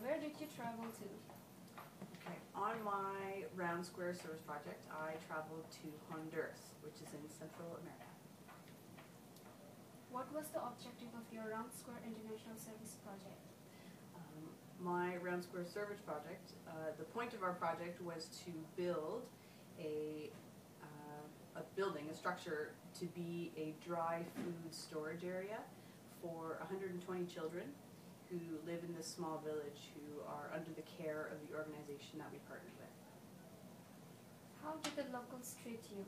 Where did you travel to? Okay, on my Round Square Service project, I traveled to Honduras, which is in Central America. What was the objective of your Round Square International Service project? My Round Square Service project, the point of our project was to build a building, a structure, to be a dry food storage area for 120 children who live in this small village who are under the care of the organization that we partnered with. How did the locals treat you?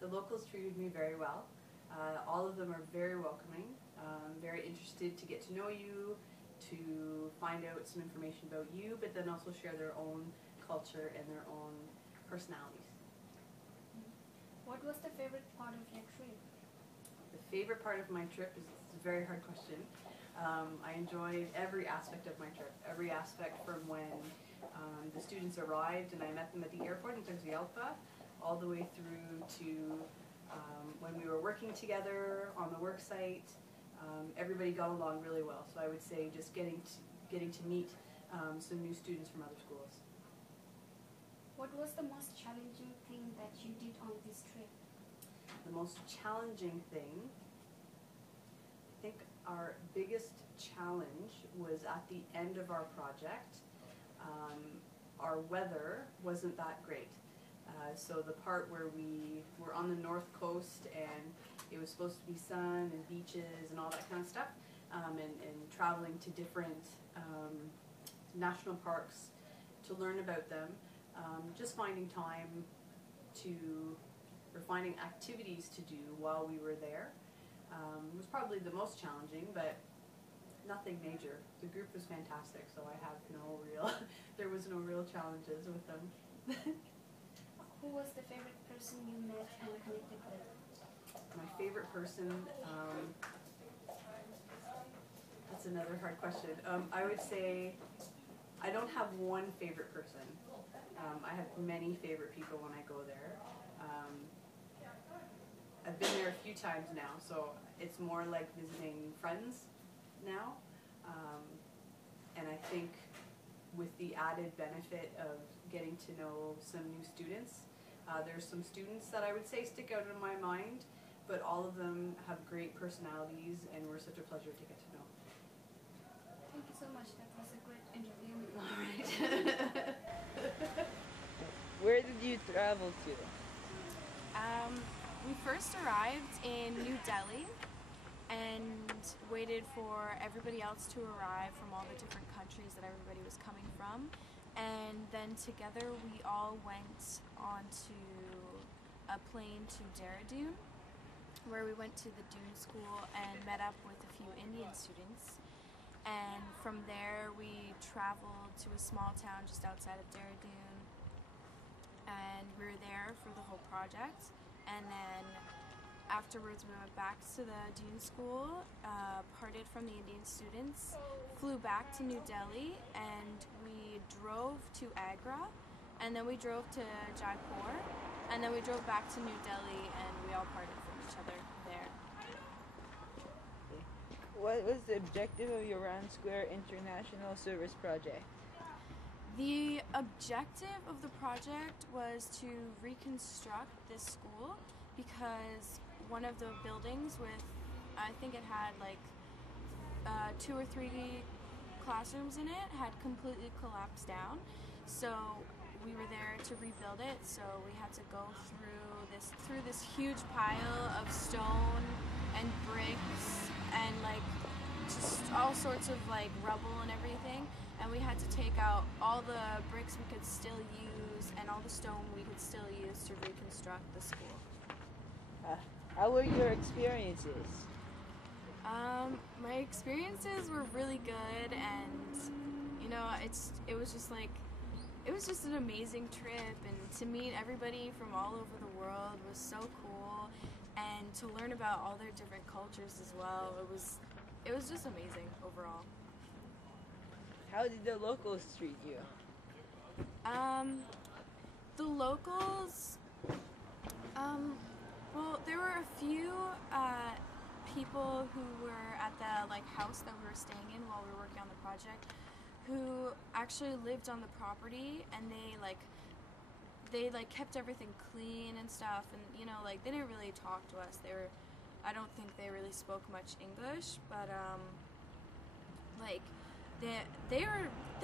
The locals treated me very well. All of them are very welcoming, very interested to get to know you, to find out some information about you, but then also share their own culture and their own personalities. What was the favorite part of your trip? The favorite part of my trip is a very hard question. I enjoyed every aspect of my trip, every aspect from when the students arrived and I met them at the airport in Tegucigalpa, all the way through to when we were working together on the work site. Everybody got along really well, so I would say just getting to meet some new students from other schools. What was the most challenging thing that you did on this trip? The most challenging thing, I think our biggest challenge was at the end of our project. Our weather wasn't that great. So the part where we were on the north coast and it was supposed to be sun and beaches and all that kind of stuff, and traveling to different national parks to learn about them, just finding time or finding activities to do while we were there was probably the most challenging, but nothing major. The group was fantastic, so I have there was no real challenges with them. Who was the favorite person you met and connected with? My favorite person, that's another hard question. I would say I don't have one favorite person. I have many favorite people when I go there. I've been there a few times now, so it's more like visiting friends now. And I think with the added benefit of getting to know some new students, there's some students that I would say stick out in my mind, but all of them have great personalities and were such a pleasure to get to know. Thank you so much. That was a great interview. All right. Where did you travel to? We first arrived in New Delhi and waited for everybody else to arrive from all the different countries that everybody was coming from. And then together we all went onto a plane to Dehradun, where we went to the Dune School and met up with a few Indian students. And from there we traveled to a small town just outside of Dehradun, and we were there for the whole project. And then afterwards we went back to the Dune School, parted from the Indian students, flew back to New Delhi, and we drove to Agra, and then we drove to Jaipur, and then we drove back to New Delhi, and we all parted from each other there. What was the objective of your Round Square International Service project? The objective of the project was to reconstruct this school because one of the buildings I think it had like 2 or 3 classrooms in it, had completely collapsed down. So we were there to rebuild it, so we had to go through this huge pile of stone and bricks and like just all sorts of like rubble and everything, and we had to take out all the bricks we could still use and all the stone we could still use to reconstruct the school. How were your experiences? My experiences were really good, and you know, it was just an amazing trip, and to meet everybody from all over the world was so cool, and to learn about all their different cultures as well. It was just amazing overall. How did the locals treat you? The locals, well, there were a few people who were at the like house that we were staying in while we were working on the project, who actually lived on the property, and they kept everything clean and stuff, and you know, like they didn't really talk to us. I don't think they really spoke much English, but like they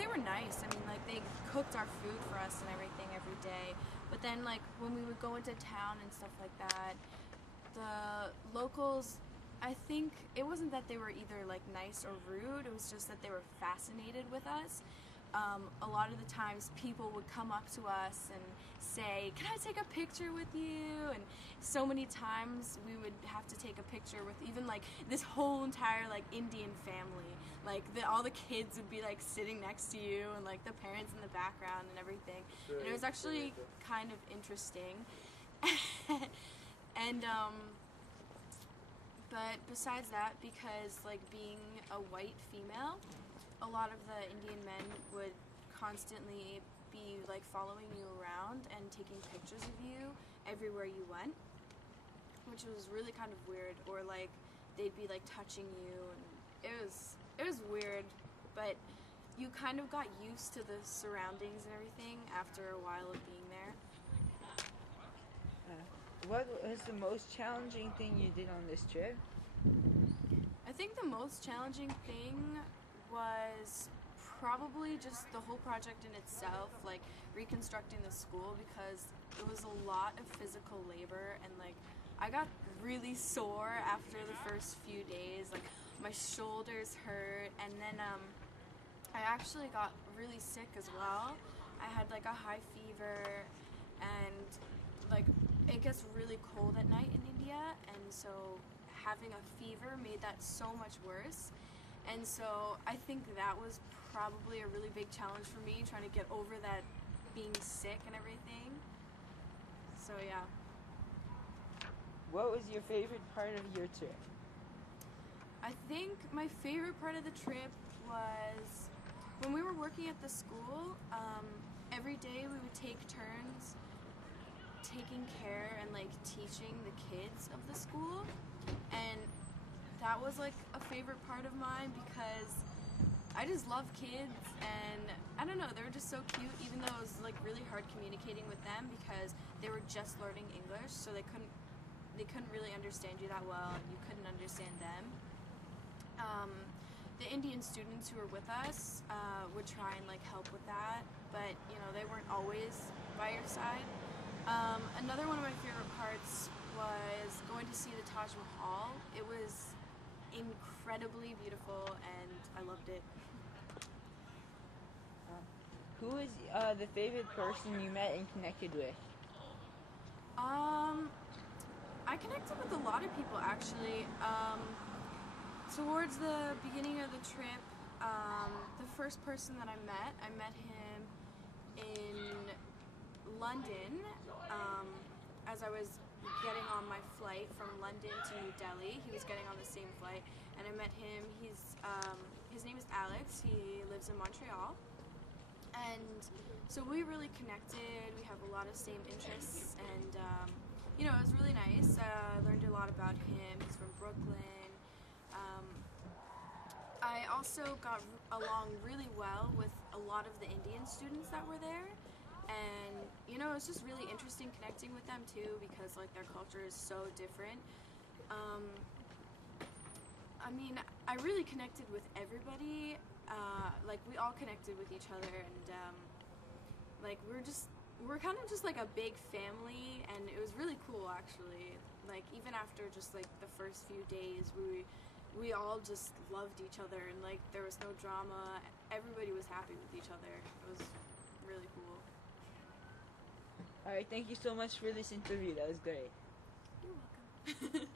were nice. I mean, like they cooked our food for us and everything every day. But then like when we would go into town and stuff like that, the locals, I think it wasn't that they were either like nice or rude, it was just that they were fascinated with us. A lot of the times people would come up to us and say, "Can I take a picture with you?" And so many times we would have to take a picture with even like this whole entire like Indian family. Like all the kids would be like sitting next to you, and like the parents in the background and everything. And it was actually kind of interesting. And but besides that, because like being a white female, a lot of the Indian men would constantly be like following you around and taking pictures of you everywhere you went, which was really kind of weird. Or like they'd be like touching you, and it was weird, but you kind of got used to the surroundings and everything after a while of being there. What was the most challenging thing you did on this trip? I think the most challenging thing was probably just the whole project in itself, like reconstructing the school, because it was a lot of physical labor, and like I got really sore after the first few days. Like my shoulders hurt, and then I actually got really sick as well. I had like a high fever, and like it gets really cold at night in India, and so having a fever made that so much worse. And so I think that was probably a really big challenge for me, trying to get over that being sick and everything. So yeah. What was your favorite part of your trip? I think my favorite part of the trip was when we were working at the school. Every day we would take turns taking care and like teaching the kids of the school, and that was like a favorite part of mine because I just love kids, and I don't know, they were just so cute, even though it was like really hard communicating with them because they were just learning English, so they couldn't really understand you that well, and you couldn't understand them. The Indian students who were with us would try and like help with that, but you know, they weren't always by your side. Another one of my favorite parts was going to see the Taj Mahal. It was incredibly beautiful, and I loved it. Who is the favorite person you met and connected with? I connected with a lot of people actually. Towards the beginning of the trip, the first person that I met him in London as I was getting on my flight from London to New Delhi. He was getting on the same flight, and I met him. His name is Alex. He lives in Montreal, and so we really connected. We have a lot of same interests, and you know, it was really nice. I learned a lot about him. He's from Brooklyn. I also got along really well with a lot of the Indian students that were there, and you know, it's just really interesting connecting with them too, because like their culture is so different. I mean, I really connected with everybody. Like we all connected with each other, and like we're kind of just like a big family, and it was really cool actually. Like even after just like the first few days, we all just loved each other, and like there was no drama. Everybody was happy with each other. It was really cool. Alright, thank you so much for this interview. That was great. You're welcome.